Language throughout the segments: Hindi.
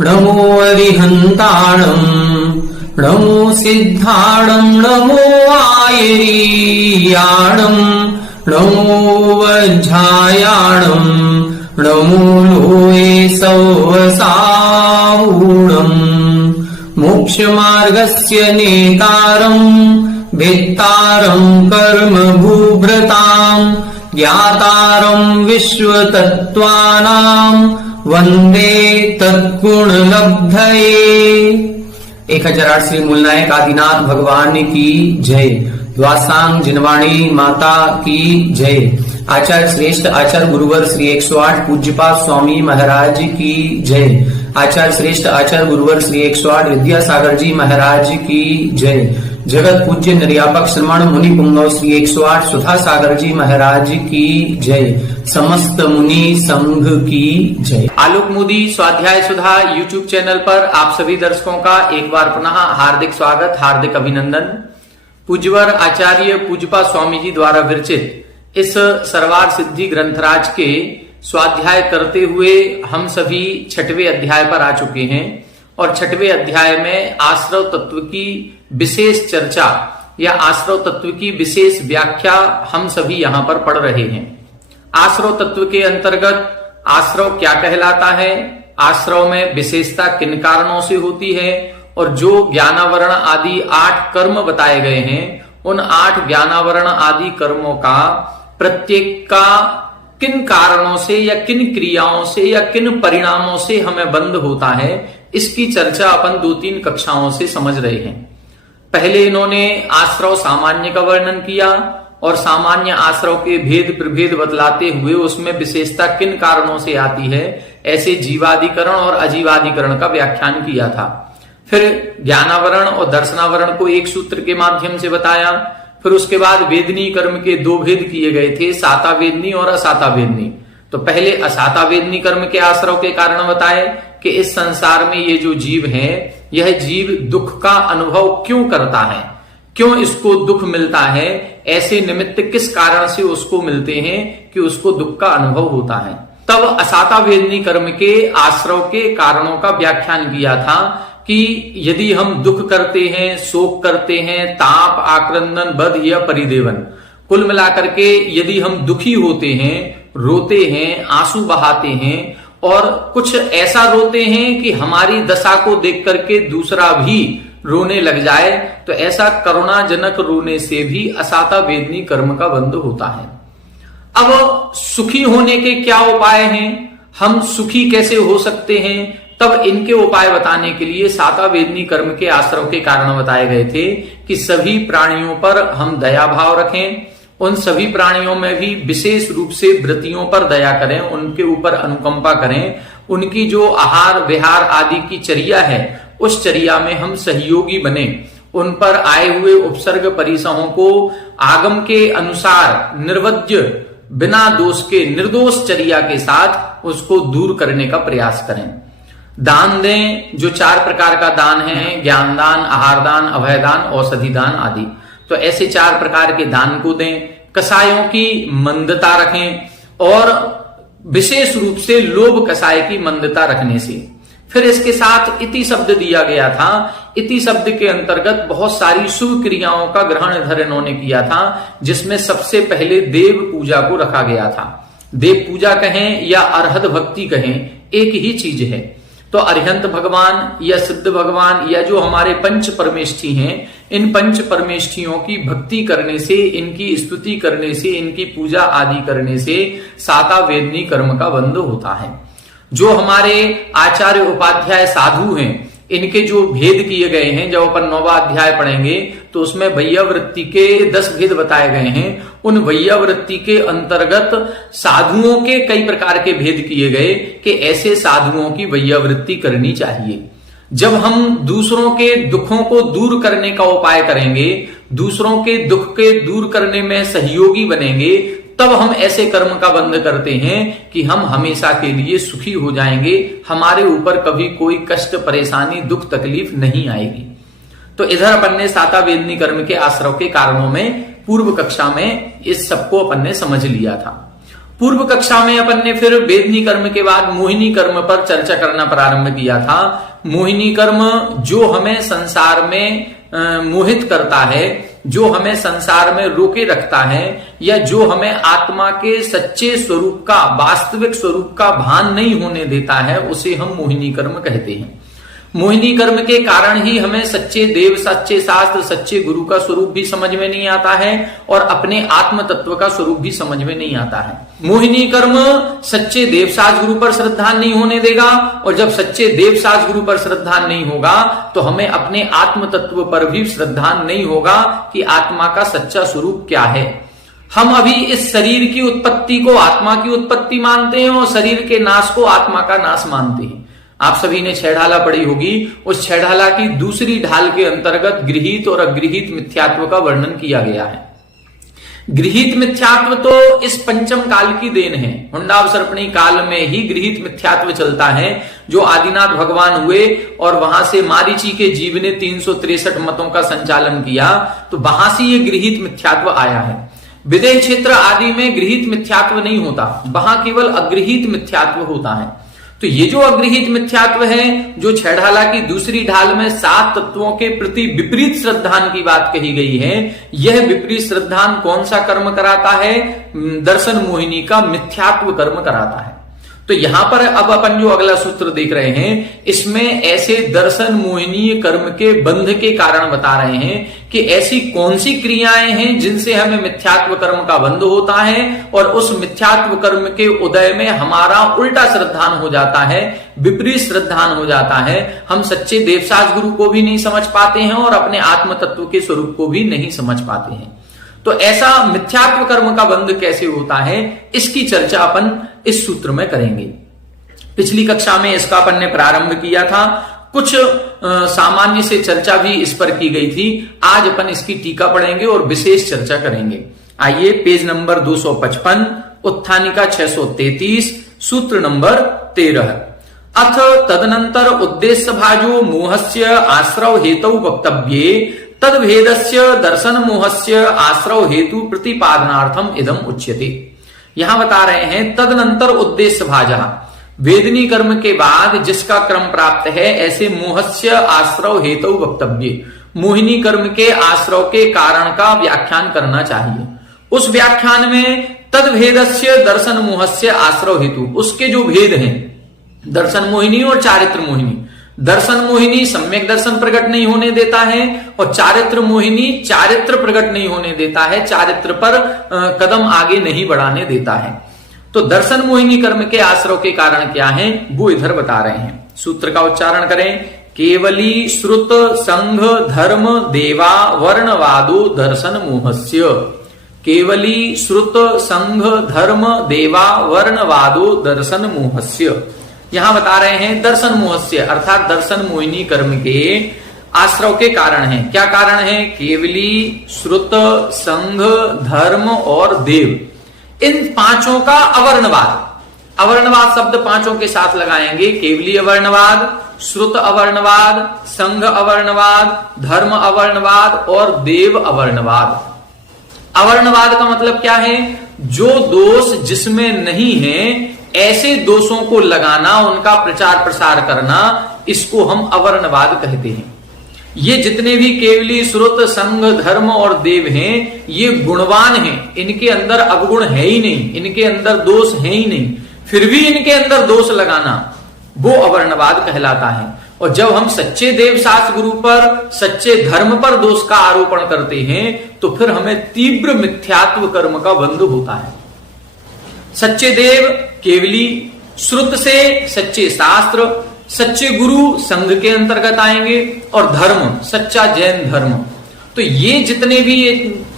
नमो अरिहन्ताणम् नमो सिद्धाणम् नमो आयरीयाणम् नमो वज्झायाणम् नमो लोये सौवसावूणम् मोक्षमार्गस्य नेतारम् भेत्तारम् कर्म भूभृताम् ज्ञातारम् विश्वतत्त्वानाम् वंदे तत्गुणलब्धये। 1008 श्री मूलनायक आदिनाथ भगवान की जय। द्वासांग जिनवाणी माता की जय। आचार्य श्रेष्ठ आचार्य गुरुवर श्री 108 पूज्यपाद स्वामी महाराज की जय। आचार्य श्रेष्ठ आचार्य गुरुवर श्री 108 विद्यासागर जी महाराज की जय। जगत पूज्य निर्यापक श्रमण मुनि पुंगव श्री 108 सुधा सागर जी महाराज की जय। समस्त मुनि संघ की जय। आलोक मोदी स्वाध्याय सुधा यूट्यूब चैनल पर आप सभी दर्शकों का एक बार पुनः हार्दिक स्वागत, हार्दिक अभिनंदन। पूज्यवर आचार्य पूज्यपा स्वामी जी द्वारा विरचित इस सर्वार सिद्धि ग्रंथराज के स्वाध्याय करते हुए हम सभी 6वें अध्याय पर आ चुके हैं और 6वें अध्याय में आश्रव तत्व की विशेष चर्चा या आश्रव तत्व की विशेष व्याख्या हम सभी यहां पर पढ़ रहे हैं। आश्रव तत्व के अंतर्गत आश्रव क्या कहलाता है, आश्रव में विशेषता किन कारणों से होती है और जो ज्ञानावरण आदि 8 कर्म बताए गए हैं उन 8 ज्ञानावरण आदि कर्मों का प्रत्येक का किन कारणों से या किन क्रियाओं से या किन परिणामों से हमें बंध होता है, इसकी चर्चा अपन 2-3 कक्षाओं से समझ रहे हैं। पहले इन्होंने आश्रव सामान्य का वर्णन किया और सामान्य आश्रव के भेद प्रभेद बतलाते हुए उसमें विशेषता किन कारणों से आती है, ऐसे जीवाधिकरण और अजीवाधिकरण का व्याख्यान किया था। फिर ज्ञानावरण और दर्शनावरण को एक सूत्र के माध्यम से बताया। फिर उसके बाद वेदनी कर्म के 2 भेद किए गए थे, साता वेदनी और असाता वेदनी। तो पहले असाता वेदनी कर्म के आश्रव के कारण बताए कि इस संसार में ये जो जीव है, यह जीव दुख का अनुभव क्यों करता है, क्यों इसको दुख मिलता है, ऐसे निमित्त किस कारण से उसको मिलते हैं कि उसको दुख का अनुभव होता है। तब असाता वेदनी कर्म के आश्रव के कारणों का व्याख्यान किया था कि यदि हम दुख करते हैं, शोक करते हैं, ताप, आक्रंदन, बध या परिदेवन, कुल मिलाकर के यदि हम दुखी होते हैं, रोते हैं, आंसू बहाते हैं और कुछ ऐसा रोते हैं कि हमारी दशा को देख करके दूसरा भी रोने लग जाए, तो ऐसा करुणाजनक रोने से भी असाता वेदनी कर्म का बंध होता है। अब सुखी होने के क्या उपाय हैं, हम सुखी कैसे हो सकते हैं, तब इनके उपाय बताने के लिए साता वेदनी कर्म के आश्रव के कारण बताए गए थे कि सभी प्राणियों पर हम दया भाव रखें, उन सभी प्राणियों में भी विशेष रूप से व्रतियों पर दया करें, उनके ऊपर अनुकंपा करें, उनकी जो आहार विहार आदि की चर्या है उस चर्या में हम सहयोगी बने, उन पर आए हुए उपसर्ग परिसहों को आगम के अनुसार निर्वज्य बिना दोष के निर्दोष चर्या के साथ उसको दूर करने का प्रयास करें। दान दें, जो 4 प्रकार का दान है, ज्ञान दान, आहार दान, अभय दान, औषधि दान आदि, तो ऐसे 4 प्रकार के दान को दें। कसायों की मंदता रखें और विशेष रूप से लोभ कसाय की मंदता रखने से। फिर इसके साथ इति शब्द दिया गया था। इति शब्द के अंतर्गत बहुत सारी शुभ क्रियाओं का ग्रहण इधर इन्होंने किया था, जिसमें सबसे पहले देव पूजा को रखा गया था। देव पूजा कहें या अरहत भक्ति कहें, एक ही चीज है। तो अरिहंत भगवान या सिद्ध भगवान या जो हमारे पंच परमेष्ठी हैं, इन पंच परमेष्ठियों की भक्ति करने से, इनकी स्तुति करने से, इनकी पूजा आदि करने से साता वेदनी कर्म का बंध होता है। जो हमारे आचार्य उपाध्याय साधु हैं, इनके जो भेद किए गए हैं, जब अपन 9वां अध्याय पढ़ेंगे तो उसमें वैयावृत्ति के 10 भेद बताए गए हैं। उन वैयावृत्ति के अंतर्गत साधुओं के कई प्रकार के भेद किए गए कि ऐसे साधुओं की वैयावृत्ति करनी चाहिए। जब हम दूसरों के दुखों को दूर करने का उपाय करेंगे, दूसरों के दुख के दूर करने में सहयोगी बनेंगे, तब हम ऐसे कर्म का बंध करते हैं कि हम हमेशा के लिए सुखी हो जाएंगे, हमारे ऊपर कभी कोई कष्ट, परेशानी, दुख, तकलीफ नहीं आएगी। तो इधर अपन ने साता वेदनी कर्म के आश्रव के कारणों में पूर्व कक्षा में इस सबको अपन ने समझ लिया था। पूर्व कक्षा में अपन ने फिर वेदनी कर्म के बाद मोहिनी कर्म पर चर्चा करना प्रारंभ किया था। मोहिनी कर्म जो हमें संसार में मोहित करता है, जो हमें संसार में रोके रखता है, या जो हमें आत्मा के सच्चे स्वरूप का, वास्तविक स्वरूप का भान नहीं होने देता है, उसे हम मोहिनी कर्म कहते हैं। मोहिनी कर्म के कारण ही हमें सच्चे देव, सच्चे शास्त्र, सच्चे गुरु का स्वरूप भी समझ में नहीं आता है और अपने आत्म तत्व का स्वरूप भी समझ में नहीं आता है। मोहिनी कर्म सच्चे देवसाज गुरु पर श्रद्धा नहीं होने देगा, और जब सच्चे देवसाज गुरु पर श्रद्धा नहीं होगा तो हमें अपने आत्म तत्व पर भी श्रद्धा नहीं होगा कि आत्मा का सच्चा स्वरूप क्या है। हम अभी इस शरीर की उत्पत्ति को आत्मा की उत्पत्ति मानते हैं और शरीर के नाश को आत्मा का नाश मानते हैं। आप सभी ने छह ढाला पढ़ी होगी। उस छह ढाला की दूसरी ढाल के अंतर्गत गृहीत और अगृहीत मिथ्यात्व का वर्णन किया गया है। गृहीत मिथ्यात्व तो इस पंचम काल की देन है। हुंडावसर्पणी काल में ही गृहीत मिथ्यात्व चलता है, जो आदिनाथ भगवान हुए और वहां से मारीची के जीव ने 363 मतों का संचालन किया, तो वहां से ये गृहीत मिथ्यात्व आया है। विदेह क्षेत्र आदि में गृहीत मिथ्यात्व नहीं होता, वहां केवल अगृहीत मिथ्यात्व होता है। तो ये जो अगृहीत मिथ्यात्व है, जो छह ढाला की दूसरी ढाल में 7 तत्वों के प्रति विपरीत श्रद्धान की बात कही गई है, यह विपरीत श्रद्धान कौन सा कर्म कराता है? दर्शन मोहिनी का मिथ्यात्व कर्म कराता है। तो यहां पर अब अपन जो अगला सूत्र देख रहे हैं, इसमें ऐसे दर्शन मोहिनी कर्म के बंध के कारण बता रहे हैं कि ऐसी कौन सी क्रियाएं हैं जिनसे हमें मिथ्यात्व कर्म का बंध होता है, और उस मिथ्यात्व कर्म के उदय में हमारा उल्टा श्रद्धान हो जाता है, विपरीत श्रद्धान हो जाता है। हम सच्चे देवसाज गुरु को भी नहीं समझ पाते हैं और अपने आत्म तत्व के स्वरूप को भी नहीं समझ पाते हैं। तो ऐसा मिथ्यात्व कर्म का बंध कैसे होता है, इसकी चर्चा अपन इस सूत्र में करेंगे। पिछली कक्षा में इसका अपन ने प्रारंभ किया था, कुछ सामान्य से चर्चा भी इस पर की गई थी। आज अपन इसकी टीका पढ़ेंगे और विशेष चर्चा करेंगे। आइए, पेज नंबर 255, उत्थानिका 633, सूत्र नंबर 13। अथ तदनंतर उद्देश्य भाजो मोहस्य आश्रव हेतु वक्तव्ये तद भेदस्य दर्शन मोहस्य आश्रव हेतु प्रतिपादनार्थम इदम उच्यते। यहां बता रहे हैं तदनंतर उद्देश्य भाजा, वेदनी कर्म के बाद जिसका क्रम प्राप्त है, ऐसे मोहस्य आश्रव हेतु वक्तव्य, मोहिनी कर्म के आश्रव के कारण का व्याख्यान करना चाहिए। उस व्याख्यान में तद भेदस्य दर्शन मोहस्य आश्रव हेतु, उसके जो भेद हैं, दर्शन मोहिनी और चारित्र मोहिनी। दर्शन मोहिनी सम्यक दर्शन प्रकट नहीं होने देता है, और चारित्र मोहिनी चारित्र प्रकट नहीं होने देता है, चारित्र पर कदम आगे नहीं बढ़ाने देता है। तो दर्शन मोहिनी कर्म के आश्रव के कारण क्या है, वो इधर बता रहे हैं। सूत्र का उच्चारण करें। केवली श्रुत संघ धर्म देवा वर्णवादो दर्शन मोहस्य। केवली श्रुत संघ धर्म देवा वर्णवादो दर्शन मोहस्य। यहां बता रहे हैं दर्शन मोहस्य अर्थात दर्शन मोहिनी कर्म के आश्रव के कारण है। क्या कारण है? केवली, श्रुत, संघ, धर्म और देव, इन पांचों का अवर्णवाद। अवर्णवाद शब्द पांचों के साथ लगाएंगे। केवली अवर्णवाद, श्रुत अवर्णवाद, संघ अवर्णवाद, धर्म अवर्णवाद और देव अवर्णवाद। अवर्णवाद का मतलब क्या है? जो दोष जिसमें नहीं है, ऐसे दोषों को लगाना, उनका प्रचार प्रसार करना, इसको हम अवर्णवाद कहते हैं। ये जितने भी केवली, श्रुत, संघ, धर्म और देव हैं, ये गुणवान हैं, इनके अंदर अवगुण है ही नहीं, इनके अंदर दोष है ही नहीं, फिर भी इनके अंदर दोष लगाना, वो अवर्णवाद कहलाता है। और जब हम सच्चे देवसास गुरु पर, सच्चे धर्म पर दोष का आरोपण करते हैं, तो फिर हमें तीव्र मिथ्यात्व कर्म का बंध होता है। सच्चे देव केवली, श्रुत से सच्चे शास्त्र, सच्चे गुरु संघ के अंतर्गत आएंगे, और धर्म सच्चा जैन धर्म। तो ये जितने भी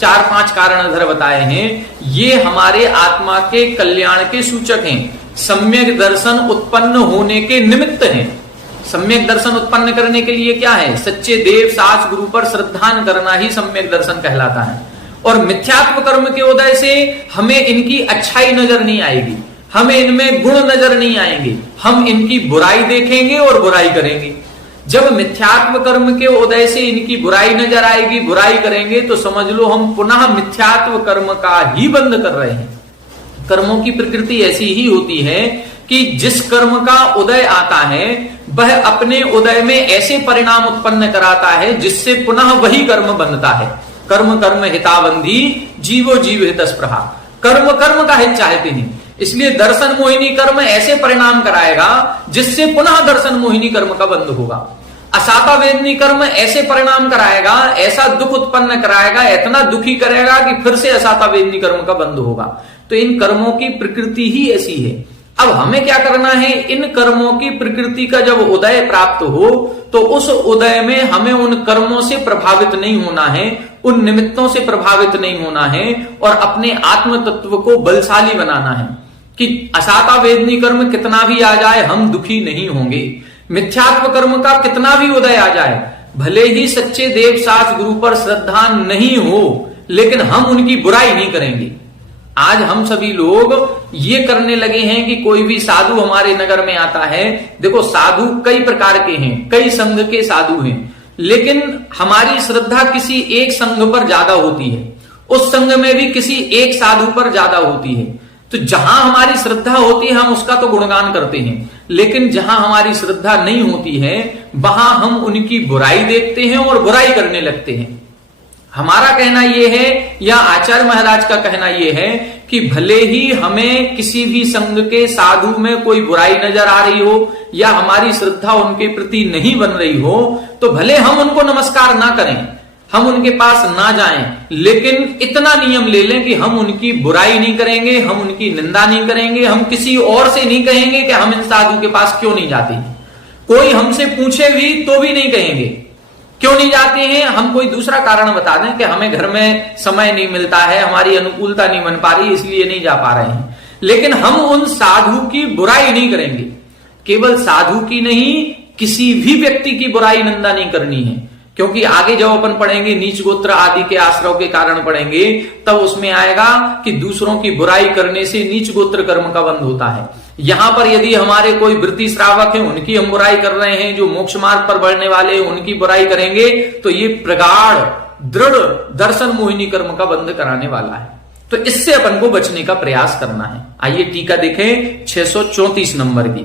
4-5 कारण इधर बताए हैं, ये हमारे आत्मा के कल्याण के सूचक हैं, सम्यक दर्शन उत्पन्न होने के निमित्त हैं। सम्यक दर्शन उत्पन्न करने के लिए क्या है? सच्चे देव सास गुरु पर श्रद्धान करना ही सम्यक दर्शन कहलाता है। और मिथ्यात्व कर्म के उदय से हमें इनकी अच्छाई नजर नहीं आएगी, हमें इनमें गुण नजर नहीं आएंगे, हम इनकी बुराई देखेंगे और बुराई करेंगे। जब मिथ्यात्व कर्म के उदय से इनकी बुराई नजर आएगी, बुराई करेंगे, तो समझ लो हम पुनः मिथ्यात्व कर्म का ही बंध कर रहे हैं। कर्मों की प्रकृति ऐसी ही होती है कि जिस कर्म का उदय आता है वह अपने उदय में ऐसे परिणाम उत्पन्न कराता है जिससे पुनः वही कर्म बनता है। कर्म कर्म हिताबंधी जीवो जीव हित स्पृहा। कर्म कर्म का हित चाहते हैं, इसलिए दर्शन मोहिनी कर्म ऐसे परिणाम कराएगा जिससे पुनः दर्शन मोहिनी कर्म का बंध होगा। असाता वेदनी कर्म ऐसे परिणाम कराएगा, ऐसा दुख उत्पन्न कराएगा, इतना दुखी करेगा कि फिर से असाता वेदनी कर्म का बंध होगा। तो इन कर्मों की प्रकृति ही ऐसी है। अब हमें क्या करना है, इन कर्मों की प्रकृति का जब उदय प्राप्त हो तो उस उदय में हमें उन कर्मों से प्रभावित नहीं होना है, उन निमित्तों से प्रभावित नहीं होना है और अपने आत्म तत्व को बलशाली बनाना है कि असाता वेदनी कर्म कितना भी आ जाए हम दुखी नहीं होंगे। मिथ्यात्व कर्म का कितना भी उदय आ जाए, भले ही सच्चे देव सास गुरु पर श्रद्धा नहीं हो, लेकिन हम उनकी बुराई नहीं करेंगे। आज हम सभी लोग ये करने लगे हैं कि कोई भी साधु हमारे नगर में आता है, देखो साधु कई प्रकार के हैं, कई संघ के साधु हैं, लेकिन हमारी श्रद्धा किसी एक संघ पर ज्यादा होती है, उस संघ में भी किसी एक साधु पर ज्यादा होती है। तो जहां हमारी श्रद्धा होती है हम उसका तो गुणगान करते हैं, लेकिन जहां हमारी श्रद्धा नहीं होती है वहां हम उनकी बुराई देखते हैं और बुराई करने लगते हैं। हमारा कहना यह है या आचार्य महाराज का कहना यह है कि भले ही हमें किसी भी संघ के साधु में कोई बुराई नजर आ रही हो या हमारी श्रद्धा उनके प्रति नहीं बन रही हो, तो भले हम उनको नमस्कार ना करें, हम उनके पास ना जाएं, लेकिन इतना नियम ले लें कि हम उनकी बुराई नहीं करेंगे, हम उनकी निंदा नहीं करेंगे, हम किसी और से नहीं कहेंगे कि हम इन साधु के पास क्यों नहीं जाते। कोई हमसे पूछे भी तो भी नहीं कहेंगे क्यों नहीं जाते हैं, हम कोई दूसरा कारण बता दें कि हमें घर में समय नहीं मिलता है, हमारी अनुकूलता नहीं बन पा रही इसलिए नहीं जा पा रहे हैं, लेकिन हम उन साधु की बुराई नहीं करेंगे। केवल साधु की नहीं, किसी भी व्यक्ति की बुराई निंदा नहीं करनी है, क्योंकि आगे जब अपन पढ़ेंगे नीच गोत्र आदि के आश्रव के कारण पढ़ेंगे तब उसमें आएगा कि दूसरों की बुराई करने से नीच गोत्र कर्म का बंध होता है। यहां पर यदि हमारे कोई वृत्ति श्रावक है उनकी हम बुराई कर रहे हैं, जो मोक्ष मार्ग पर बढ़ने वाले हैं उनकी बुराई करेंगे तो ये प्रगाढ़ दृढ़ दर्शन मोहिनी कर्म का बंध कराने वाला है। तो इससे अपन को बचने का प्रयास करना है। आइए टीका देखें 634 नंबर की।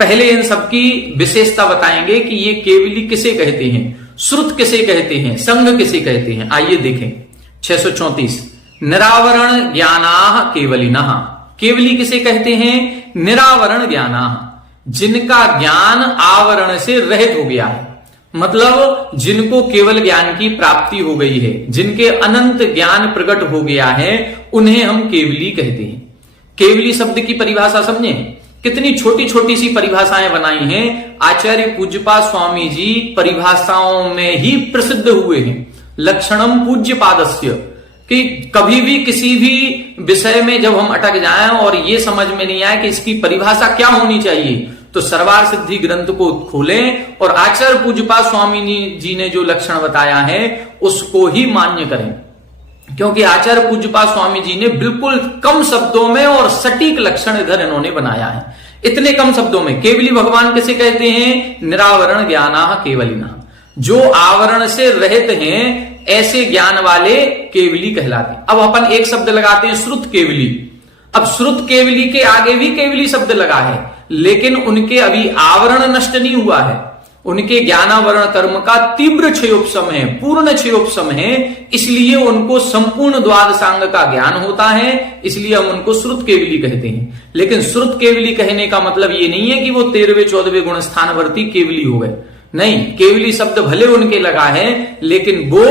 पहले इन सबकी विशेषता बताएंगे कि ये केवली किसे कहते हैं, श्रुत किसे कहते हैं, संघ किसे कहते हैं। आइए देखें 634 निरावरण ज्ञानाः केवलिनः। केवली किसे कहते हैं, निरावरण ज्ञानाः, जिनका ज्ञान आवरण से रहित हो गया है, मतलब जिनको केवल ज्ञान की प्राप्ति हो गई है, जिनके अनंत ज्ञान प्रकट हो गया है, उन्हें हम केवली कहते हैं। केवली शब्द की परिभाषा समझें, कितनी छोटी छोटी सी परिभाषाएं बनाई हैं। आचार्य पूज्यपाद स्वामी जी परिभाषाओं में ही प्रसिद्ध हुए हैं। लक्षणम पूज्यपादस्य, कि कभी भी किसी भी विषय में जब हम अटक जाएं और ये समझ में नहीं आए कि इसकी परिभाषा क्या होनी चाहिए, तो सर्वार सिद्धि ग्रंथ को खोलें और आचार्य पूज्यपाद स्वामी जी ने जो लक्षण बताया है उसको ही मान्य करें, क्योंकि आचार्य पूज्यपाद स्वामी जी ने बिल्कुल कम शब्दों में और सटीक लक्षण इधर इन्होंने बनाया है। इतने कम शब्दों में केवली भगवान किसे कहते हैं, निरावरण ज्ञानाः केवलिनः, जो आवरण से रहित हैं ऐसे ज्ञान वाले केवली कहलाते हैं। अब अपन एक शब्द लगाते हैं श्रुत केवली। अब श्रुत केवली के आगे भी केवली शब्द लगा है, लेकिन उनके अभी आवरण नष्ट नहीं हुआ है, उनके ज्ञानावरण कर्म का तीव्र क्षयोपशम है, पूर्ण क्षयोपशम है, इसलिए उनको संपूर्ण द्वादशांग का ज्ञान होता है, इसलिए हम उनको श्रुत केवली कहते हैं। लेकिन श्रुत केवली कहने का मतलब ये नहीं है कि वो 13वें 14वें गुण स्थानवर्ती केवली हो गए, नहीं, केवली शब्द भले उनके लगा है लेकिन वो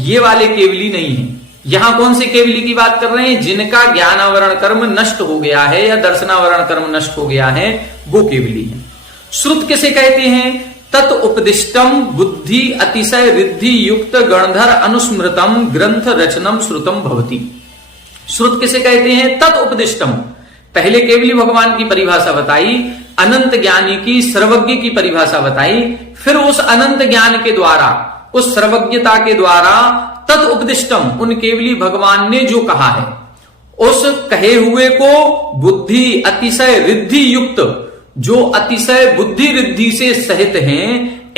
ये वाले केवली नहीं है। यहां कौन से केवली की बात कर रहे हैं, जिनका ज्ञानावरण कर्म नष्ट हो गया है या दर्शनावरण कर्म नष्ट हो गया है, वो केवली है। श्रुत किसे कहते हैं, तत् उपदिष्टम बुद्धि अतिशय रिद्धि युक्त गणधर अनुस्मृतम ग्रंथ रचनम श्रुतम भवति। श्रुत किसे कहते हैं, तत् उपदिष्टम। पहले केवली भगवान की परिभाषा बताई, अनंत ज्ञानी की सर्वज्ञ की परिभाषा बताई, फिर उस अनंत ज्ञान के द्वारा, उस सर्वज्ञता के द्वारा तत् उपदिष्टम, उन केवली भगवान ने जो कहा है उस कहे हुए को बुद्धि अतिशय रिद्धि युक्त, जो अतिशय बुद्धि रिद्धि से सहित हैं,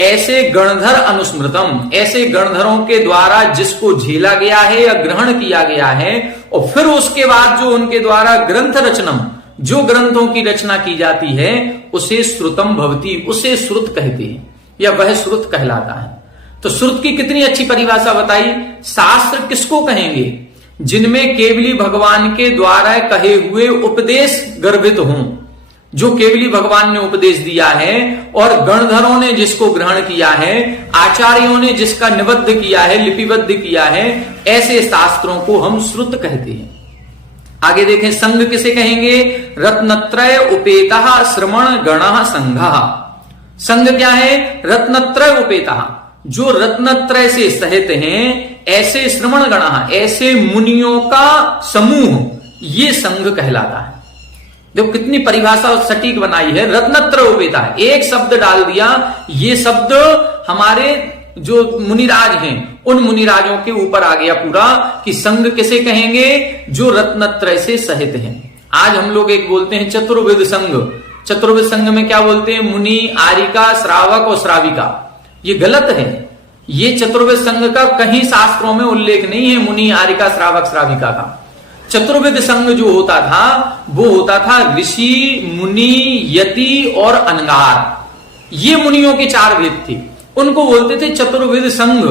ऐसे गणधर अनुस्मृतम, ऐसे गणधरों के द्वारा जिसको झेला गया है या ग्रहण किया गया है और फिर उसके बाद जो उनके द्वारा ग्रंथ रचनम, जो ग्रंथों की रचना की जाती है, उसे श्रुतम भवती, उसे श्रुत कहते हैं, या वह श्रुत कहलाता है। तो श्रुत की कितनी अच्छी परिभाषा बताई। शास्त्र किसको कहेंगे? जिनमें केवली भगवान के द्वारा कहे हुए उपदेश गर्भित हों, जो केवली भगवान ने उपदेश दिया है और गणधरों ने जिसको ग्रहण किया है, आचार्यों ने जिसका निबद्ध किया है, लिपिबद्ध किया है, ऐसे शास्त्रों को हम श्रुत कहते हैं। आगे देखें, संघ किसे कहेंगे? रत्नत्रय उपेता श्रवण गण संघ। संघ क्या है? रत्नत्रय उपेता, जो रत्नत्रय से सहित हैं, ऐसे श्रवण गण, ऐसे मुनियों का समूह, ये संघ कहलाता है। देखो कितनी परिभाषा सटीक बनाई है। रत्नत्रय उपेता है, एक शब्द डाल दिया, ये शब्द हमारे जो मुनिराज हैं उन मुनिराजों के ऊपर आ गया पूरा, कि संघ किसे कहेंगे? जो रत्नत्रय से सहित हैं। आज हम लोग एक बोलते हैं चतुर्विध संघ। चतुर्विध संघ में क्या बोलते हैं? मुनि, आरिका, श्रावक और श्राविका। ये गलत है। ये चतुर्विध संघ का कहीं शास्त्रों में उल्लेख नहीं है, मुनि, आरिका, श्रावक, श्राविका का। चतुर्विध संघ जो होता था वो होता था ऋषि, मुनि, यति और अनगार। ये मुनियों के चार भेद थे, उनको बोलते थे चतुर्विध संघ,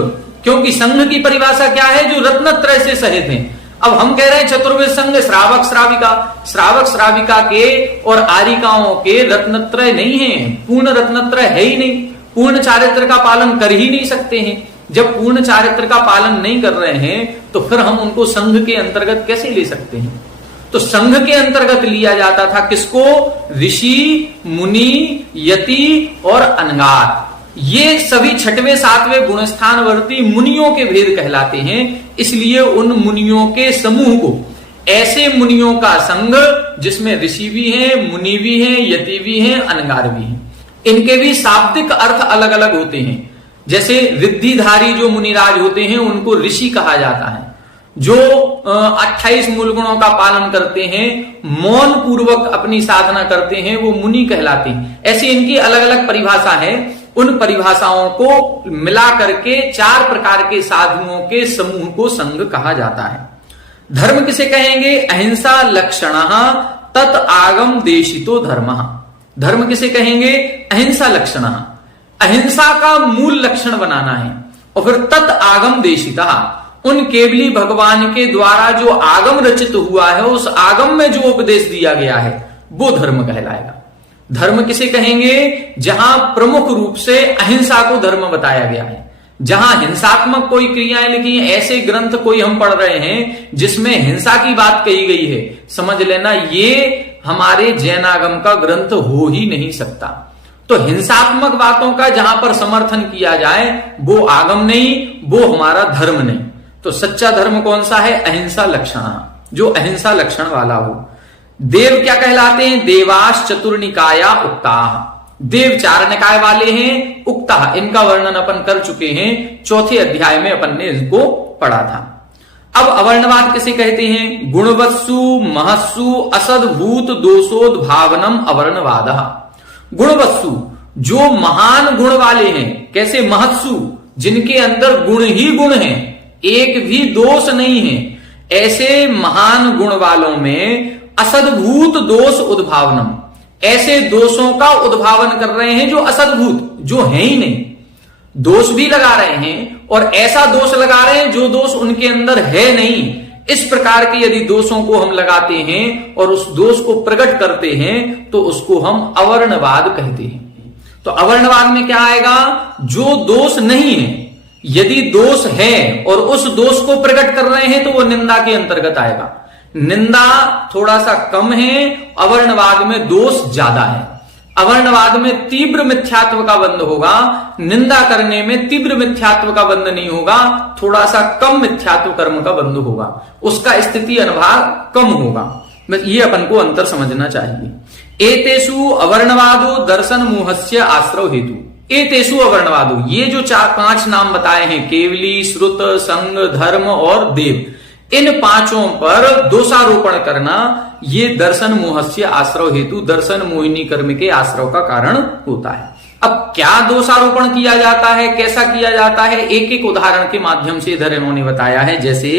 क्योंकि संघ की परिभाषा क्या है? जो रत्नत्रय से सहित हैं। अब हम कह रहे हैं चतुर्विध संघ श्रावक श्राविका, श्रावक श्राविका के और आरिकाओं के रत्नत्रय नहीं है, पूर्ण रत्नत्रय है ही नहीं, पूर्ण चारित्र का पालन कर ही नहीं सकते हैं। जब पूर्ण चारित्र का पालन नहीं कर रहे हैं तो फिर हम उनको संघ के अंतर्गत कैसे ले सकते हैं? तो संघ के अंतर्गत लिया जाता था किसको? ऋषि, मुनि, यति और अनगार। ये सभी छठवें सातवें गुणस्थानवर्ती मुनियों के भेद कहलाते हैं। इसलिए उन मुनियों के समूह को, ऐसे मुनियों का संघ जिसमें ऋषि भी हैं, मुनि भी हैं, यति भी हैं, अनगार भी हैं। इनके भी शाब्दिक अर्थ अलग अलग होते हैं। जैसे रिद्धिधारी जो मुनिराज होते हैं उनको ऋषि कहा जाता है। जो 28 मूल गुणों का पालन करते हैं, मौन पूर्वक अपनी साधना करते हैं, वो मुनि कहलाते हैं। ऐसी इनकी अलग अलग परिभाषा है। उन परिभाषाओं को मिला करके 4 प्रकार के साधुओं के समूह को संघ कहा जाता है। धर्म किसे कहेंगे? अहिंसा लक्षणः तत् आगम देशितो धर्मः। धर्म किसे कहेंगे? अहिंसा लक्षणः, अहिंसा का मूल लक्षण बनाना है। और फिर तत् आगम देशिता, उन केवली भगवान के द्वारा जो आगम रचित हुआ है, उस आगम में जो उपदेश दिया गया है वो धर्म कहलाएगा। धर्म किसे कहेंगे? जहां प्रमुख रूप से अहिंसा को धर्म बताया गया है। जहां हिंसात्मक कोई क्रियाएं लिखी हैं, ऐसे ग्रंथ कोई हम पढ़ रहे हैं जिसमें हिंसा की बात कही गई है, समझ लेना ये हमारे जैनागम का ग्रंथ हो ही नहीं सकता। तो हिंसात्मक बातों का जहां पर समर्थन किया जाए वो आगम नहीं, वो हमारा धर्म नहीं। तो सच्चा धर्म कौन सा है? अहिंसा लक्षण, जो अहिंसा लक्षण वाला हो। देव क्या कहलाते हैं? देवास चतुर्निकाया उक्ता। देव 4 निकाय वाले हैं। उक्ता, इनका वर्णन अपन कर चुके हैं, 4थे अध्याय में अपन ने इसको पढ़ा था। अब अवर्णवाद किसे कहते हैं? गुणवत्सु महत्सु असद्भूत दोषोद्भावनम अवर्णवाद। गुणवत्सु, जो महान गुण वाले हैं। कैसे? महत्सु, जिनके अंदर गुण ही गुण हैं, एक भी दोष नहीं है। ऐसे महान गुण वालों में असद्भूत दोष उद्भावनम, ऐसे दोषों का उद्भावन कर रहे हैं जो असद्भूत, जो है ही नहीं। दोष भी लगा रहे हैं और ऐसा दोष लगा रहे हैं जो दोष उनके अंदर है नहीं। इस प्रकार के यदि दोषों को हम लगाते हैं और उस दोष को प्रकट करते हैं तो उसको हम अवर्णवाद कहते हैं। तो अवर्णवाद में क्या आएगा? जो दोष नहीं है, यदि दोष है और उस दोष को प्रकट कर रहे हैं तो वो निंदा के अंतर्गत आएगा। निंदा थोड़ा सा कम है, अवर्णवाद में दोष ज्यादा है। अवर्णवाद में तीव्र मिथ्यात्व का बंध होगा, निंदा करने में तीव्र मिथ्यात्व का बंध नहीं होगा, थोड़ा सा कम मिथ्यात्व कर्म का बंध होगा, उसका स्थिति अनुभाग कम होगा। बस ये अपन को अंतर समझना चाहिए। एतेषु अवर्णवादो दर्शन मोहस्य आश्रव हेतु। एतेषु अवर्णवादो, ये जो 4-5 नाम बताए हैं, केवली, श्रुत, संघ, धर्म और देव, इन 5 पर दोषारोपण करना ये दर्शन मोहस्य आश्रव हेतु, दर्शन मोहिनी कर्म के आश्रव का कारण होता है। अब क्या दोषारोपण किया जाता है, कैसा किया जाता है, एक एक उदाहरण के माध्यम से इधर इन्होंने बताया है। जैसे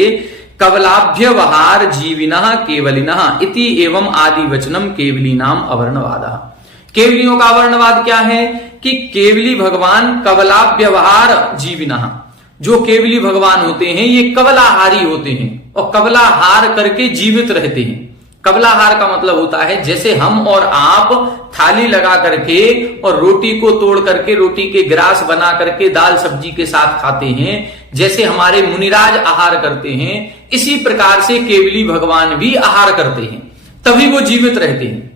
कवलाभ्यवहार जीविनः केवलिनः इति एवं आदि वचनम केवलीनाम अवर्णवादः। केवलियों का अवर्णवाद क्या है कि केवली भगवान कवलाभ्यवहार जीविनः, जो केवली भगवान होते हैं ये कवलाहारी होते हैं और कवलाहार करके जीवित रहते हैं। कवलाहार का मतलब होता है जैसे हम और आप थाली लगा करके और रोटी को तोड़ करके रोटी के ग्रास बना करके दाल सब्जी के साथ खाते हैं, जैसे हमारे मुनिराज आहार करते हैं, इसी प्रकार से केवली भगवान भी आहार करते हैं, तभी वो जीवित रहते हैं।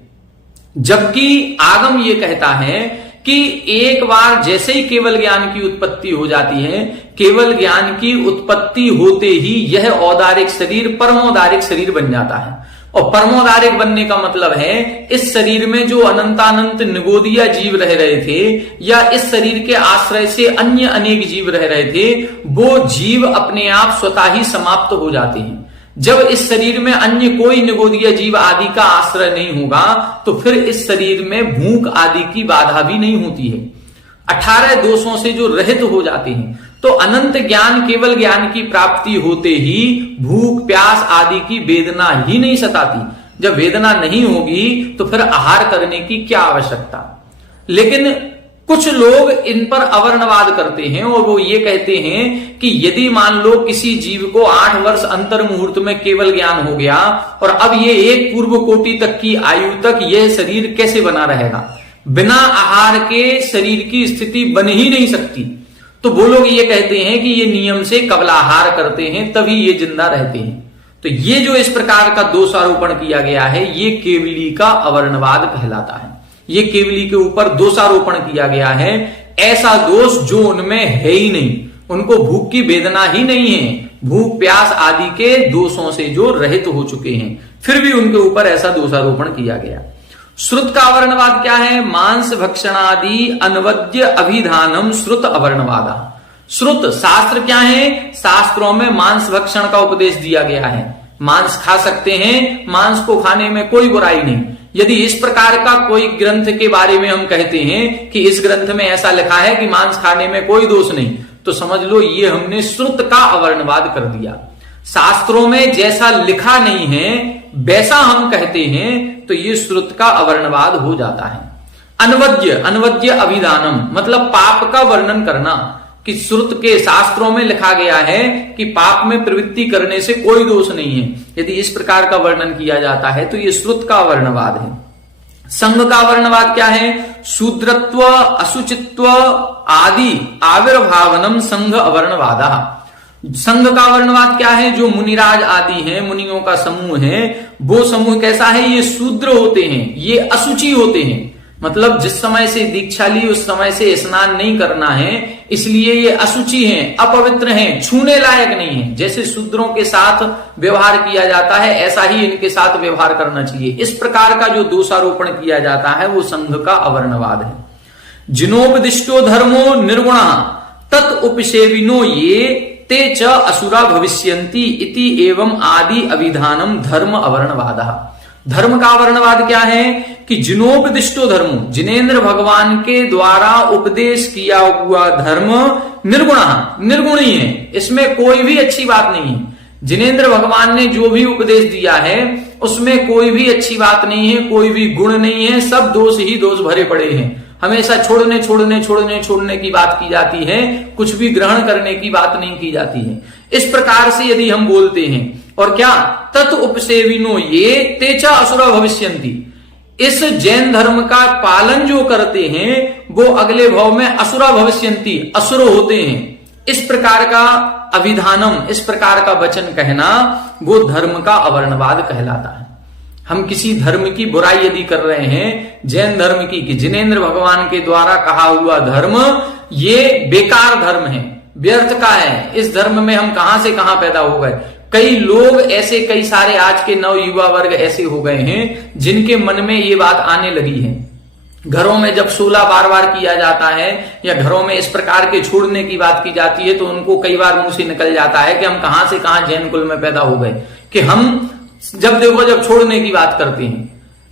जबकि आगम ये कहता है कि एक बार जैसे ही केवल ज्ञान की उत्पत्ति हो जाती है, केवल ज्ञान की उत्पत्ति होते ही यह औदारिक शरीर परमोदारिक शरीर बन जाता है। और परमोदारिक बनने का मतलब है इस शरीर में जो अनंतानंत निगोदिया जीव रह रहे थे या इस शरीर के आश्रय से अन्य अनेक जीव रह रहे थे, वो जीव अपने आप स्वतः ही समाप्त हो जाते हैं। जब इस शरीर में अन्य कोई निगोदिया जीव आदि का आश्रय नहीं होगा तो फिर इस शरीर में भूख आदि की बाधा भी नहीं होती है। 18 दोषों से जो रहित हो जाते हैं, तो अनंत ज्ञान केवल ज्ञान की प्राप्ति होते ही भूख प्यास आदि की वेदना ही नहीं सताती। जब वेदना नहीं होगी तो फिर आहार करने की क्या आवश्यकता। लेकिन कुछ लोग इन पर अवर्णवाद करते हैं और वो ये कहते हैं कि यदि मान लो किसी जीव को 8 वर्ष अंतर मुहूर्त में केवल ज्ञान हो गया और अब ये एक पूर्व कोटि तक की आयु तक यह शरीर कैसे बना रहेगा, बिना आहार के शरीर की स्थिति बन ही नहीं सकती। तो वो लोग ये कहते हैं कि ये नियम से कवलाहार करते हैं तभी ये जिंदा रहते हैं। तो ये जो इस प्रकार का दोषारोपण किया गया है ये केवली का अवर्णवाद कहलाता है। ये केवली के ऊपर दोषारोपण किया गया है, ऐसा दोष जो उनमें है ही नहीं, उनको भूख की वेदना ही नहीं है, भूख प्यास आदि के दोषों से जो रहित हो चुके हैं, फिर भी उनके ऊपर ऐसा दोषारोपण किया गया। श्रुत का अवर्णवाद क्या है? मांस भक्षणादि अनवद्य अभिधानम श्रुत अवर्णवाद। श्रुत शास्त्र क्या है? शास्त्रों में मांस भक्षण का उपदेश दिया गया है। मांस खा सकते हैं, मांस को खाने में कोई बुराई नहीं। यदि इस प्रकार का कोई ग्रंथ के बारे में हम कहते हैं कि इस ग्रंथ में ऐसा लिखा है कि मांस खाने में कोई दोष नहीं, तो समझ लो ये हमने श्रुत का अवर्णवाद कर दिया। शास्त्रों में जैसा लिखा नहीं है वैसा हम कहते हैं तो ये श्रुत का अवर्णवाद हो जाता है। अनवद्य, अनवद्य अभिधानम मतलब पाप का वर्णन करना, कि श्रुत के शास्त्रों में लिखा गया है कि पाप में प्रवृत्ति करने से कोई दोष नहीं है, यदि इस प्रकार का वर्णन किया जाता है तो ये श्रुत का वर्णवाद है। संघ का वर्णवाद क्या है? शूद्रत्व अशुचित्व आदि आविर्भावनम संघ अवर्णवादा। संघ का वर्णवाद क्या है? जो मुनिराज आदि हैं, मुनियों का समूह है, वो समूह कैसा है? ये शूद्र होते हैं, ये अशुचि होते हैं। मतलब जिस समय से दीक्षा ली उस समय से स्नान नहीं करना है, इसलिए ये अशुचि हैं, अपवित्र हैं, छूने लायक नहीं है। जैसे शूद्रों के साथ व्यवहार किया जाता है ऐसा ही इनके साथ व्यवहार करना चाहिए। इस प्रकार का जो दोषारोपण किया जाता है वो संघ का अवर्णवाद है। जिनोपदिष्टो धर्मो निर्गुणा तत् उपसेविनो ये ते च असुरा भविष्यन्ति इति एवं आदि अभिधानम धर्म अवर्णवादः। धर्म का वर्णवाद क्या है? कि जिनोपदिष्टो धर्म, जिनेन्द्र भगवान के द्वारा उपदेश किया हुआ धर्म निर्गुण, निर्गुणी है, इसमें कोई भी अच्छी बात नहीं है। जिनेन्द्र भगवान ने जो भी उपदेश दिया है उसमें कोई भी अच्छी बात नहीं है, कोई भी गुण नहीं है, सब दोष ही दोष भरे पड़े हैं। हमेशा छोड़ने छोड़ने छोड़ने छोड़ने की बात की जाती है, कुछ भी ग्रहण करने की बात नहीं की जाती है। इस प्रकार से यदि हम बोलते हैं और क्या तत् उपसेविनो ये तेचा असुरा भविष्यन्ति, इस जैन धर्म का पालन जो करते हैं वो अगले भाव में असुरा भविष्यन्ति, असुर होते हैं। इस प्रकार का अभिधानम, इस प्रकार का वचन कहना वो धर्म का अवर्णवाद कहलाता है। हम किसी धर्म की बुराई यदि कर रहे हैं, जैन धर्म की, कि जिनेन्द्र भगवान के द्वारा कहा हुआ धर्म ये बेकार धर्म है, व्यर्थ का है, इस धर्म में हम कहां से कहां पैदा हो गए। कई लोग ऐसे, कई सारे आज के नव युवा वर्ग ऐसे हो गए हैं जिनके मन में ये बात आने लगी है। घरों में जब 16 बार किया जाता है या घरों में इस प्रकार के छोड़ने की बात की जाती है तो उनको कई बार मुंह से निकल जाता है कि हम कहां से कहां जैन कुल में पैदा हो गए, कि हम जब देखो जब छोड़ने की बात करते हैं।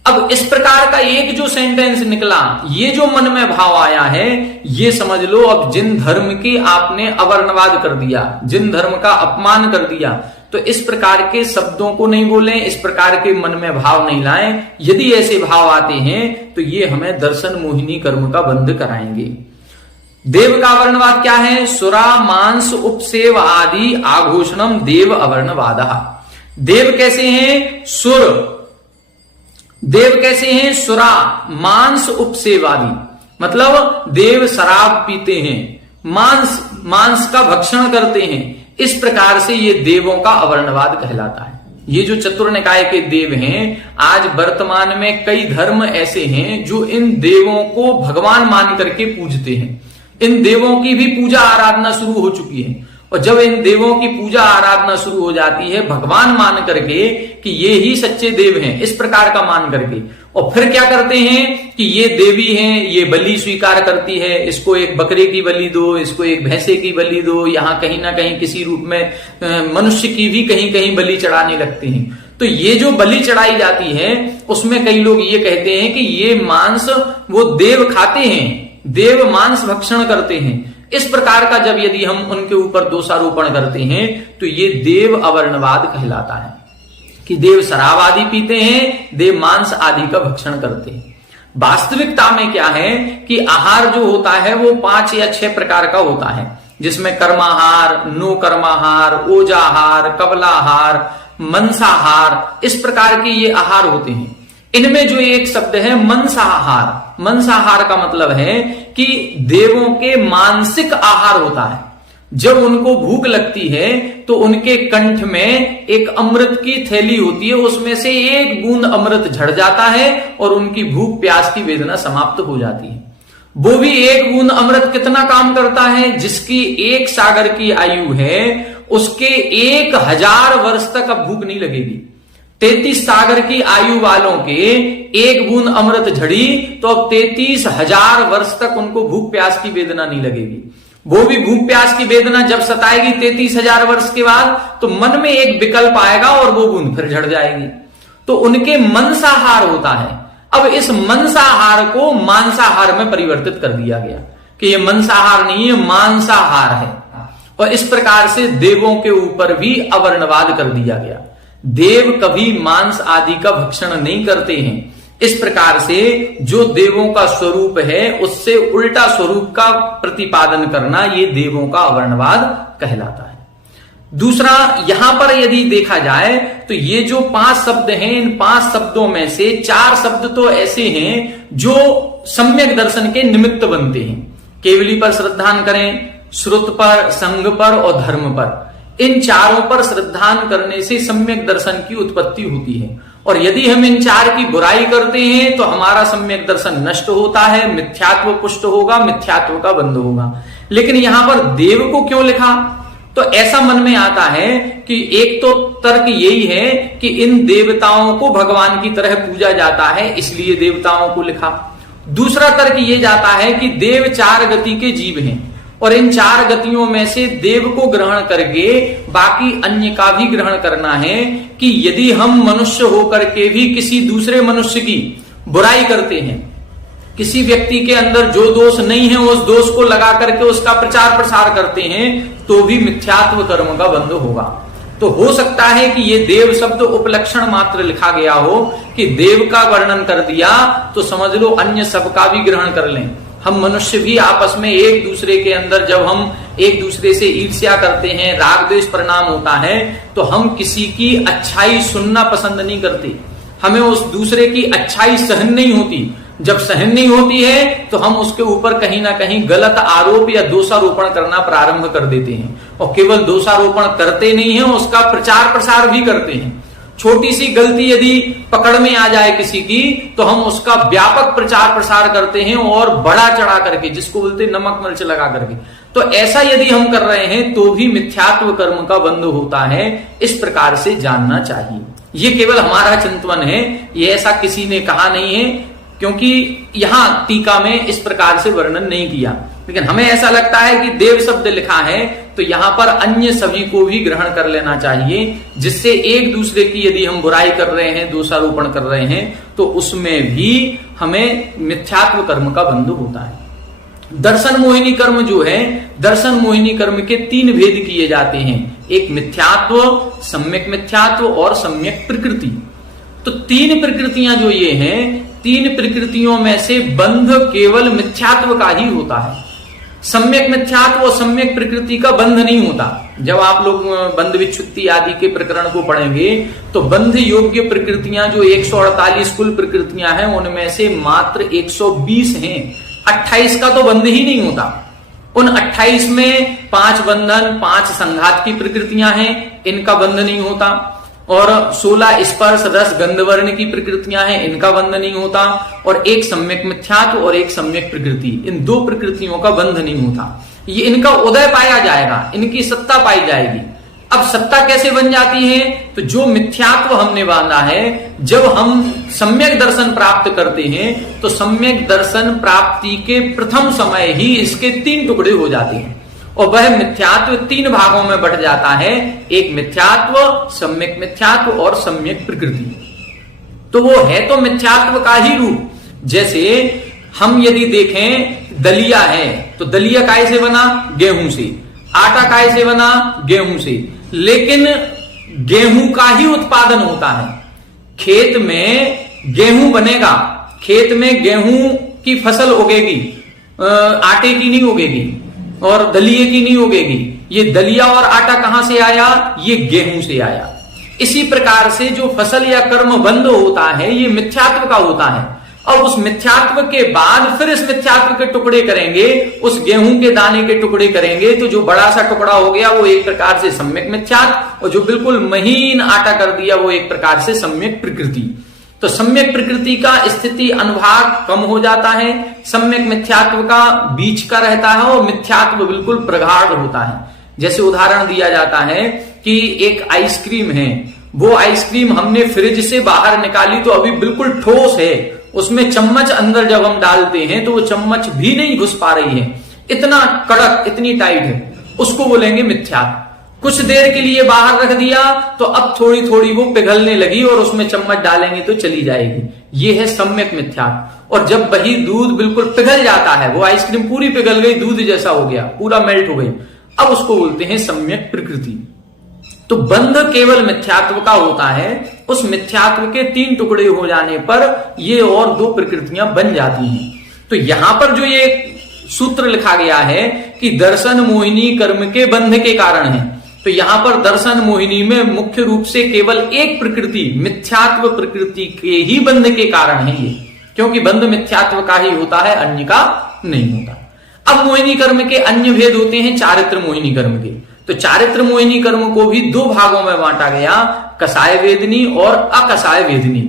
अब इस प्रकार का एक जो सेंटेंस निकला, ये जो मन में भाव आया है, ये समझ लो अब जिन धर्म की आपने अवर्णवाद कर दिया, जिन धर्म का अपमान कर दिया, तो इस प्रकार के शब्दों को नहीं बोलें, इस प्रकार के मन में भाव नहीं लाएं। यदि ऐसे भाव आते हैं तो ये हमें दर्शन मोहिनी कर्म का बंध कराएंगे। देव का अवर्णवाद क्या है? सुरा मांस उपसेव आदि आघोषणम देव अवर्णवाद। देव कैसे हैं? सुर। देव कैसे हैं? सुरा मांस उपसेवादि, मतलब देव शराब पीते हैं, मांस का भक्षण करते हैं। इस प्रकार से ये देवों का अवर्णवाद कहलाता है। ये जो चतुर निकाय के देव हैं, आज वर्तमान में कई धर्म ऐसे हैं जो इन देवों को भगवान मान करके पूजते हैं। इन देवों की भी पूजा आराधना शुरू हो चुकी है, और जब इन देवों की पूजा आराधना शुरू हो जाती है भगवान मान करके कि ये ही सच्चे देव हैं, इस प्रकार का मान करके, और फिर क्या करते हैं कि ये देवी हैं, ये बलि स्वीकार करती है, इसको एक बकरे की बलि दो, इसको एक भैंसे की बलि दो, यहां कहीं ना कहीं किसी रूप में मनुष्य की भी कहीं कहीं बलि चढ़ाने लगते हैं। तो ये जो बलि चढ़ाई जाती है उसमें कई लोग ये कहते हैं कि ये मांस वो देव खाते हैं, देव मांस भक्षण करते हैं। इस प्रकार का जब यदि हम उनके ऊपर दोषारोपण करते हैं तो ये देव अवर्णवाद कहलाता है कि देव शराब आदि पीते हैं, देव मांस आदि का भक्षण करते हैं। वास्तविकता में क्या है कि आहार जो होता है वो 5 या 6 प्रकार का होता है, जिसमें कर्माहार, नो कर्माहार, ओजाहार, कबलाहार, मंसाहार, इस प्रकार के ये आहार होते हैं। इनमें जो एक शब्द है मंसाहार, मंसाहार का मतलब है कि देवों के मानसिक आहार होता है। जब उनको भूख लगती है तो उनके कंठ में एक अमृत की थैली होती है, उसमें से एक बूंद अमृत झड़ जाता है और उनकी भूख प्यास की वेदना समाप्त हो जाती है। वो भी एक बूंद अमृत कितना काम करता है? जिसकी 1 सागर की आयु है उसके 1000 वर्ष तक अब भूख नहीं लगेगी। 33 सागर की आयु वालों के 1 बूंद अमृत झड़ी तो अब 33,000 वर्ष तक उनको भूख प्यास की वेदना नहीं लगेगी। वो भी भूख प्यास की वेदना जब सताएगी 33,000 वर्ष के बाद तो मन में एक विकल्प आएगा और वो बूंद फिर झड़ जाएगी। तो उनके मंसाहार होता है। अब इस मंसाहार को मांसाहार में परिवर्तित कर दिया गया कि ये मंसाहार नहीं है, मांसाहार है, और इस प्रकार से देवों के ऊपर भी अवर्णवाद कर दिया गया। देव कभी मांस आदि का भक्षण नहीं करते हैं। इस प्रकार से जो देवों का स्वरूप है उससे उल्टा स्वरूप का प्रतिपादन करना ये देवों का अवर्णवाद कहलाता है। दूसरा, यहां पर यदि देखा जाए तो ये जो 5 शब्द हैं, इन 5 शब्दों में से 4 शब्द तो ऐसे हैं जो सम्यक दर्शन के निमित्त बनते हैं। केवली पर श्रद्धान करें, श्रुत पर, संग पर और धर्म पर। इन चारों पर श्रद्धान करने से सम्यक दर्शन की उत्पत्ति होती है, और यदि हम इन 4 की बुराई करते हैं तो हमारा सम्यक दर्शन नष्ट होता है, मिथ्यात्व पुष्ट होगा, मिथ्यात्व का बंध होगा। लेकिन यहां पर देव को क्यों लिखा? तो ऐसा मन में आता है कि एक तो तर्क यही है कि इन देवताओं को भगवान की तरह पूजा जाता है, इसलिए देवताओं को लिखा। दूसरा तर्क ये जाता है कि देव 4 गति के जीव हैं, और इन 4 गतियों में से देव को ग्रहण करके बाकी अन्य का भी ग्रहण करना है कि यदि हम मनुष्य होकर के भी किसी दूसरे मनुष्य की बुराई करते हैं, किसी व्यक्ति के अंदर जो दोष नहीं है उस दोष को लगा करके उसका प्रचार प्रसार करते हैं, तो भी मिथ्यात्व कर्म का बंध होगा। तो हो सकता है कि ये देव शब्द उपलक्षण मात्र लिखा गया हो कि देव का वर्णन कर दिया तो समझ लो अन्य सबका भी ग्रहण कर लें। हम मनुष्य भी आपस में एक दूसरे के अंदर जब हम एक दूसरे से ईर्ष्या करते हैं, राग द्वेष परिणाम होता है, तो हम किसी की अच्छाई सुनना पसंद नहीं करते। हमें उस दूसरे की अच्छाई सहन नहीं होती। जब सहन नहीं होती है तो हम उसके ऊपर कहीं ना कहीं गलत आरोप या दोषारोपण करना प्रारंभ कर देते हैं, और केवल दोषारोपण करते नहीं है, उसका प्रचार प्रसार भी करते हैं। छोटी सी गलती यदि पकड़ में आ जाए किसी की तो हम उसका व्यापक प्रचार प्रसार करते हैं, और बड़ा चढ़ा करके, जिसको बोलते नमक मिर्च लगा करके। तो ऐसा यदि हम कर रहे हैं तो भी मिथ्यात्व कर्म का बंध होता है। इस प्रकार से जानना चाहिए। ये केवल हमारा चिंतन है, ये ऐसा किसी ने कहा नहीं है, क्योंकि यहां टीका में इस प्रकार से वर्णन नहीं किया। लेकिन हमें ऐसा लगता है कि देव शब्द लिखा है तो यहां पर अन्य सभी को भी ग्रहण कर लेना चाहिए, जिससे एक दूसरे की यदि हम बुराई कर रहे हैं, दोषारोपण कर रहे हैं, तो उसमें भी हमें मिथ्यात्व कर्म का बंध होता है। दर्शन मोहिनी कर्म जो है, दर्शन मोहिनी कर्म के 3 भेद किए जाते हैं, एक मिथ्यात्व, सम्यक मिथ्यात्व और सम्यक प्रकृति। तो 3 प्रकृतियां जो ये हैं, 3 प्रकृतियों में से बंध केवल मिथ्यात्व का ही होता है। सम्यक मिथ्यात्व और सम्यक प्रकृति का बंध नहीं होता। जब आप लोग बंध विच्छुत्ति आदि के प्रकरण को पढ़ेंगे तो बंध योग्य प्रकृतियां जो 148 कुल प्रकृतियां हैं, उनमें से मात्र 120 हैं। 28 का तो बंध ही नहीं होता। उन 28 में 5 बंधन, 5 संघात की प्रकृतियां हैं, इनका बंध नहीं होता। और 16 स्पर्श रस गंध वर्ण की प्रकृतियां हैं, इनका बंध नहीं होता। और एक सम्यक मिथ्यात्व और एक सम्यक प्रकृति, इन 2 प्रकृतियों का बंध नहीं होता। ये इनका उदय पाया जाएगा, इनकी सत्ता पाई जाएगी। अब सत्ता कैसे बन जाती है? तो जो मिथ्यात्व हमने बांधा है, जब हम सम्यक दर्शन प्राप्त करते हैं तो सम्यक दर्शन प्राप्ति के प्रथम समय ही इसके 3 टुकड़े हो जाते हैं और वह मिथ्यात्व 3 भागों में बट जाता है, एक मिथ्यात्व, सम्यक मिथ्यात्व और सम्यक प्रकृति। तो वो है तो मिथ्यात्व का ही रूप। जैसे हम यदि देखें दलिया है तो दलिया काय से बना? गेहूं से। आटा काय से बना? गेहूं से। लेकिन गेहूं का ही उत्पादन होता है। खेत में गेहूं बनेगा, खेत में गेहूं की फसल उगेगी, आटे की नहीं उगेगी और दलिये की नहीं उगेगी। ये दलिया और आटा कहां से आया? ये गेहूं से आया। इसी प्रकार से जो फसल या कर्म बंध होता है, ये मिथ्यात्व का होता है। और उस मिथ्यात्व के बाद फिर इस मिथ्यात्व के टुकड़े करेंगे, उस गेहूं के दाने के टुकड़े करेंगे, तो जो बड़ा सा टुकड़ा हो गया वो एक प्रकार से सम्यक मिथ्यात्व, और जो बिल्कुल महीन आटा कर दिया वो एक प्रकार से सम्यक प्रकृति। तो सम्यक प्रकृति का स्थिति अनुभाग कम हो जाता है, सम्यक मिथ्यात्व का बीच का रहता है और मिथ्यात्व बिल्कुल प्रगाढ़ होता है। जैसे उदाहरण दिया जाता है कि एक आइसक्रीम है, वो आइसक्रीम हमने फ्रिज से बाहर निकाली तो अभी बिल्कुल ठोस है, उसमें चम्मच अंदर जब हम डालते हैं तो वो चम्मच भी नहीं घुस पा रही है, इतना कड़क, इतनी टाइट है, उसको बोलेंगे मिथ्यात्व। कुछ देर के लिए बाहर रख दिया तो अब थोड़ी थोड़ी वो पिघलने लगी और उसमें चम्मच डालेंगे तो चली जाएगी, ये है सम्यक मिथ्यात्व। और जब वही दूध बिल्कुल पिघल जाता है, वो आइसक्रीम पूरी पिघल गई, दूध जैसा हो गया, पूरा मेल्ट हो गई, अब उसको बोलते हैं सम्यक प्रकृति। तो बंध केवल मिथ्यात्व का होता है, उस मिथ्यात्व के 3 टुकड़े हो जाने पर ये और 2 प्रकृतियां बन जाती हैं। तो यहां पर जो ये सूत्र लिखा गया है कि दर्शन मोहिनी कर्म के बंध के कारण है, तो यहां पर दर्शन मोहिनी में मुख्य रूप से केवल एक प्रकृति, मिथ्यात्व प्रकृति के ही बंध के कारण है ये, क्योंकि बंध मिथ्यात्व का ही होता है, अन्य का नहीं होता। अब मोहिनी कर्म के अन्य भेद होते हैं चारित्र मोहिनी कर्म के। तो चारित्र मोहिनी कर्म को भी 2 भागों में बांटा गया, कसाय वेदनी और अकसाय वेदनी।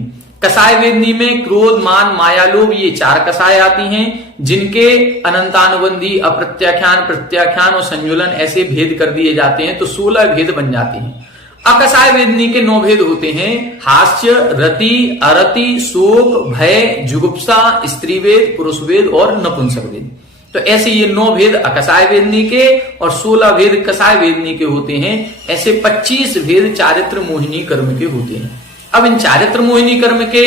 कसाय वेदनी में क्रोध, मान, माया, लोभ, ये 4 कसाय आती हैं, जिनके अनंतानुबंधी, अप्रत्याख्यान, प्रत्याख्यान और संजुलन ऐसे भेद कर दिए जाते हैं, तो 16 भेद बन जाते हैं। अकसाय वेदनी के 9 भेद होते हैं, हास्य, रति, अरति, शोक, भय, जुगुप्सा, स्त्री वेद, पुरुष वेद और नपुंसक वेद। तो ऐसे ये 9 भेद अकसाय वेदनी के और 16 भेद कसाय वेदनी के होते हैं। ऐसे 25 भेद चारित्र मोहिनी कर्म के होते हैं। अब इन चारित्र मोहिनी कर्म के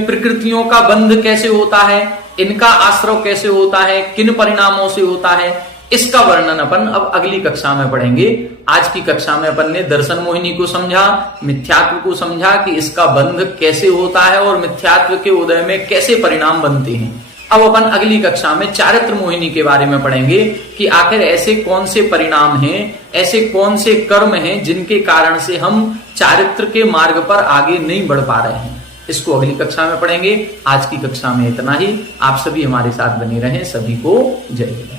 प्रकृतियों का बंध कैसे होता है, इनका आश्रय कैसे होता है, किन परिणामों से होता है, इसका वर्णन अपन अब अगली कक्षा में पढ़ेंगे। आज की कक्षा में अपन ने दर्शन मोहिनी को समझा, मिथ्यात्व को समझा कि इसका बंध कैसे होता है और मिथ्यात्व के उदय में कैसे परिणाम बनते हैं। अब अपन अगली कक्षा में चारित्र मोहिनी के बारे में पढ़ेंगे कि आखिर ऐसे कौन से परिणाम हैं, ऐसे कौन से कर्म हैं जिनके कारण से हम चारित्र के मार्ग पर आगे नहीं बढ़ पा रहे हैं। इसको अगली कक्षा में पढ़ेंगे। आज की कक्षा में इतना ही। आप सभी हमारे साथ बने रहें। सभी को जय हिंद।